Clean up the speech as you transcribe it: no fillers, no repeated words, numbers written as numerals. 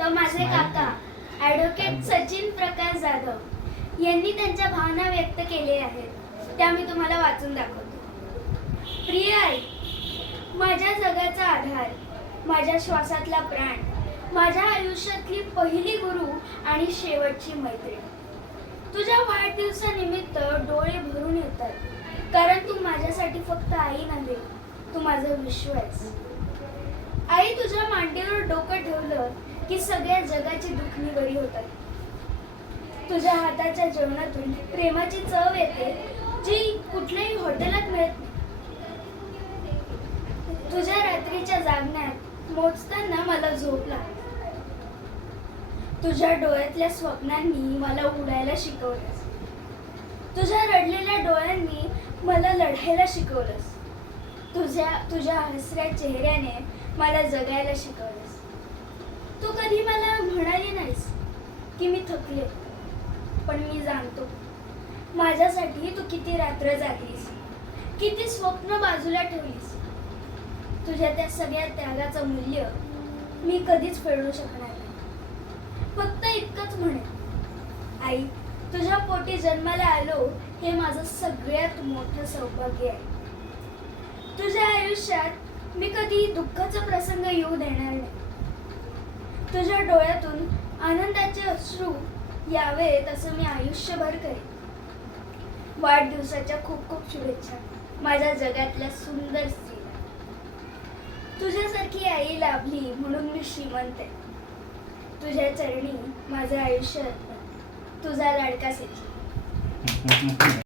तर माझे काका ॲडव्होकेट सचिन प्रकाश जाधव यांनी त्यांच्या भावना व्यक्त केले आहेत, त्या मी तुम्हाला वाचून दाखवतो. प्रिय आई, माझ्या जगाचा आधार, माझ्या श्वासातला प्राण, माझ्या आयुष्यातली पहिली गुरु आणि शेवटची मैत्रीण. तुझ्या वाढदिवसानिमित्त डोळे भरून येतात, कारण तू माझ्यासाठी फक्त आई नव्हे, तू माझं विश्व आहेस. आई, तुझ्या मांडीवर डोकं ठेवलं की सगळ्या जगाची दुखणी बरी होतात. तुझ्या हाताच्या जेवणातून प्रेमाची चव येते, जी कुठल्याही हॉटेलात मिळत नाही. तुझ्या रात्रीच्या जागण्यात मोजताना मला झोप लागते. तुझ्या डोळ्यातल्या स्वप्नांनी मला उडायला शिकवलंस. तुझ्या रडलेल्या डोळ्यांनी मला लढायला शिकवलंस. तुझ्या हसऱ्या चेहऱ्याने मला जगायला शिकवलंस. तू कधी मला म्हणाली नाहीस की मी थकले, पण मी जाणतो माझ्यासाठी तू किती रात्र जागलीस, किती स्वप्न बाजूला ठेवलीस. तुझ्या त्या सगळ्या त्यागाचं मूल्य मी कधीच फेडू शकणार नाही. फक्त इतकंच म्हणेन, आई, तुझ्या पोटी जन्माला आलो हे माझं सगळ्यात मोठं सौभाग्य आहे. तुझ्या आयुष्यात मी कधी दुःखाचा प्रसंग येऊ देणार नाही. तुझ्या डोळ्यातून आनंदाचे अश्रू यावेत असं मी आयुष्यभर करेन. वाढदिवसाच्या खूप खूप शुभेच्छा माझ्या जगातल्या सुंदर स्त्रीला. तुझ्यासारखी आई लाभली म्हणून मी श्रीमंत आहे. तुझ्या चरणी माझं आयुष्य, तुझा लाडका सचिन.